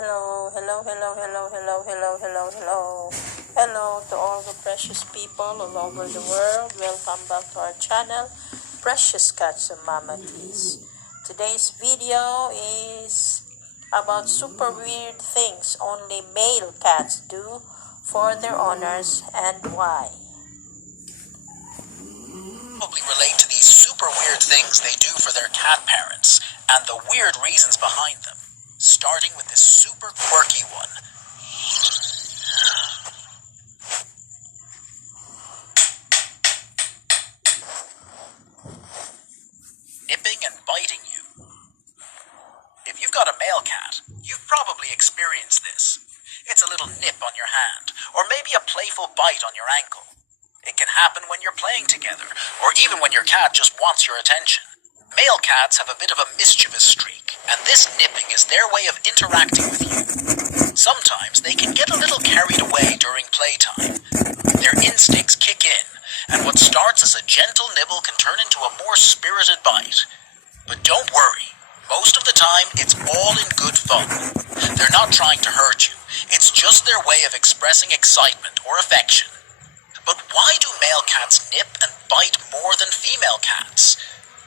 Hello, hello, hello, hello, hello, hello, hello, hello. Hello to all the precious people all over the world. Welcome back to our channel, Precious Cats and Mama Teas. Today's video is about super weird things only male cats do for their owners and why. Probably relate to these super weird things they do for their cat parents and the weird reasons behind them, starting with this super quirky one. Nipping and biting you. If you've got a male cat, you've probably experienced this. It's a little nip on your hand, or maybe a playful bite on your ankle. It can happen when you're playing together, or even when your cat just wants your attention. Male cats have a bit of a mischievous streak, and this nipping is their way of interacting with you. Sometimes they can get a little carried away during playtime. Their instincts kick in, and what starts as a gentle nibble can turn into a more spirited bite. But don't worry, most of the time it's all in good fun. They're not trying to hurt you, it's just their way of expressing excitement or affection. But why do male cats nip and bite more than female cats?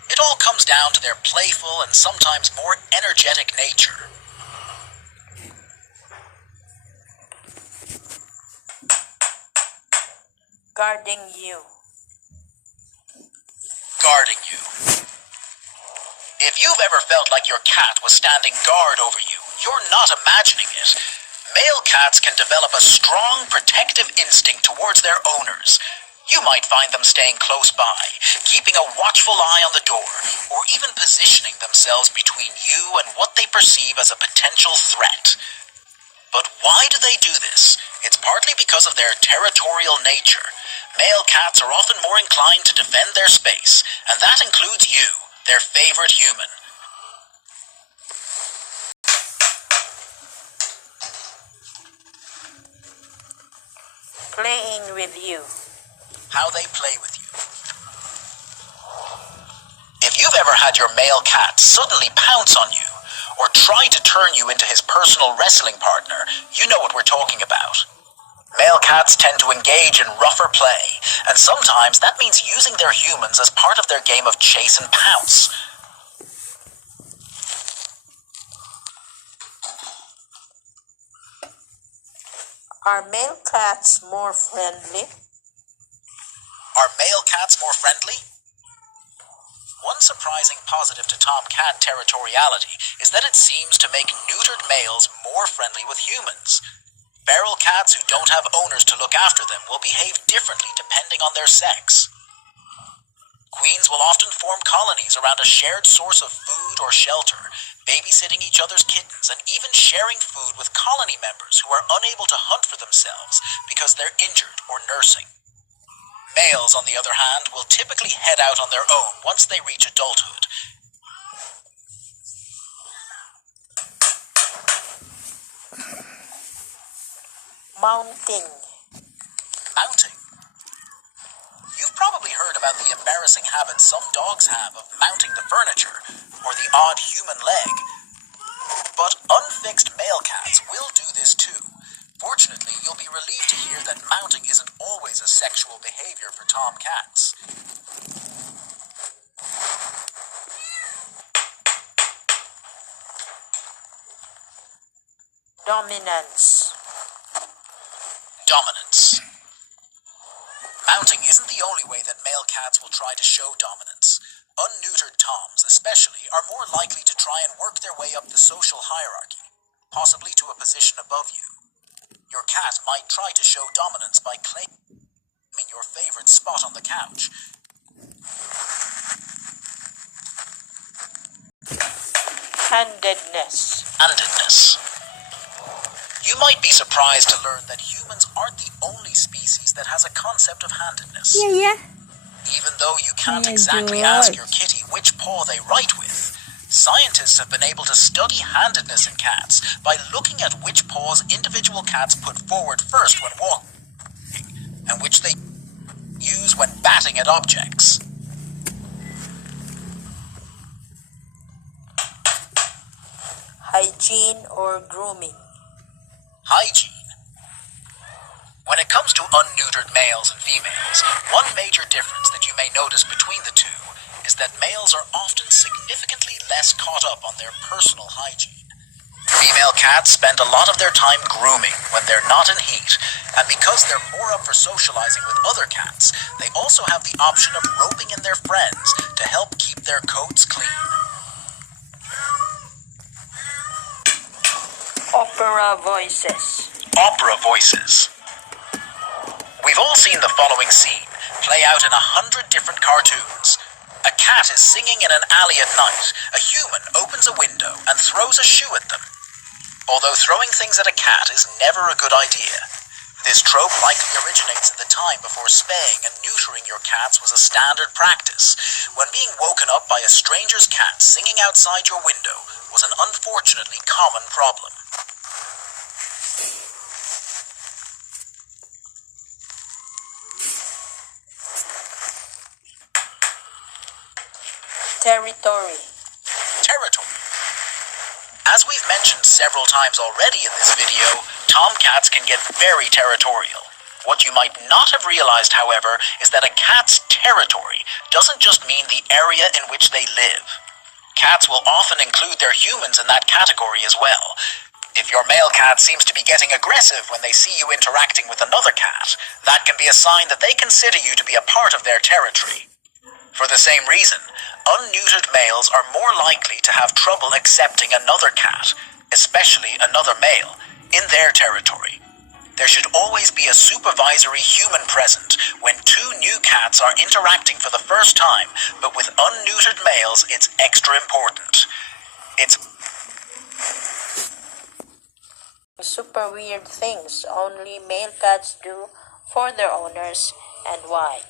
It all comes down to their playful and sometimes more energetic nature. Guarding you. Guarding you. If you've ever felt like your cat was standing guard over you, you're not imagining it. Male cats can develop a strong protective instinct towards their owners. You might find them staying close by, keeping a watchful eye on the door, or even positioning themselves between you and what they perceive as a potential threat. But why do they do this? It's partly because of their territorial nature. Male cats are often more inclined to defend their space, and that includes you, their favorite human. Playing with you. How they play with you. If you've ever had your male cat suddenly pounce on you, or try to turn you into his personal wrestling partner, you know what we're talking about. Male cats tend to engage in rougher play, and sometimes that means using their humans as part of their game of chase and pounce. Are male cats more friendly? Are male cats more friendly? One surprising positive to tomcat territoriality is that it seems to make neutered males more friendly with humans. Feral cats who don't have owners to look after them will behave differently depending on their sex. Queens will often form colonies around a shared source of food or shelter, babysitting each other's kittens and even sharing food with colony members who are unable to hunt for themselves because they're injured or nursing. Males, on the other hand, will typically head out on their own once they reach adulthood. Mounting. Mounting. You've probably heard about the embarrassing habit some dogs have of mounting the furniture, or the odd human leg. But unfixed male cats will do this too. Fortunately, you'll be relieved to hear that mounting isn't always a sexual behavior for tomcats. Dominance. Dominance. Mounting isn't the only way that male cats will try to show dominance. Unneutered toms, especially, are more likely to try and work their way up the social hierarchy, possibly to a position above you. Your cat might try to show dominance by claiming your favorite spot on the couch. Handedness. Handedness. You might be surprised to learn that humans aren't the only species that has a concept of handedness. Yeah. Even though you can't Yeah, exactly George. ask your kitty which paw they write with, scientists have been able to study handedness in cats by looking at which paws individual cats put forward first when walking, and which they use when batting at objects. Hygiene. hygiene or grooming. Hygiene. When it comes to unneutered males and females, one major difference that you may notice between the two is that males are often significantly less caught up on their personal hygiene. Female cats spend a lot of their time grooming when they're not in heat, and because they're more up for socializing with other cats, they also have the option of roping in their friends to help keep their coats clean. Opera voices. Opera voices. We've all seen the following scene play out in 100 different cartoons. A cat is singing in an alley at night. A human opens a window and throws a shoe at them. Although throwing things at a cat is never a good idea, this trope likely originates in the time before spaying and neutering your cats was a standard practice, when being woken up by a stranger's cat singing outside your window was an unfortunately common problem. Territory. Territory. As we've mentioned several times already in this video, tomcats can get very territorial. What you might not have realized, however, is that a cat's territory doesn't just mean the area in which they live. Cats will often include their humans in that category as well. If your male cat seems to be getting aggressive when they see you interacting with another cat, that can be a sign that they consider you to be a part of their territory. For the same reason, unneutered males are more likely to have trouble accepting another cat, especially another male, in their territory. There should always be a supervisory human present when two new cats are interacting for the first time, but with unneutered males, it's extra important. It's Super weird things only male cats do for their owners, and why.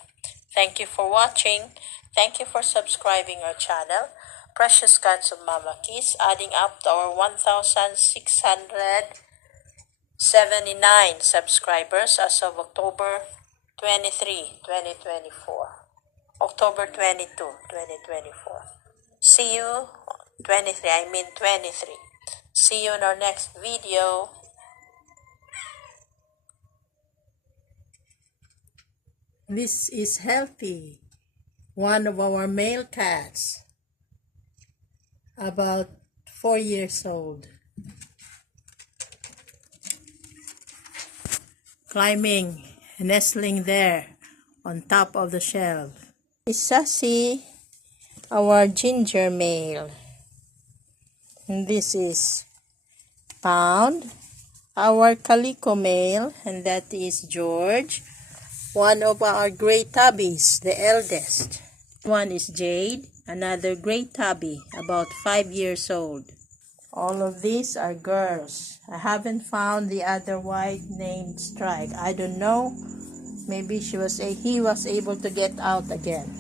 Thank you for watching. Thank you for subscribing our channel, Precious Cats of Mama Keys, adding up to our 1,679 subscribers as of October 23, 2024. October 22, 2024. See you, 23. See you in our next video. This is Healthy, one of our male cats, about 4 years old, climbing, nestling there on top of the shelf. Is Sassy, our ginger male, and this is Pound, our calico male, and that is George, one of our gray tabbies, the eldest. One is Jade, another gray tabby, about 5 years old. All of these are girls. I haven't found the other white named Strike. I don't know. Maybe he was able to get out again.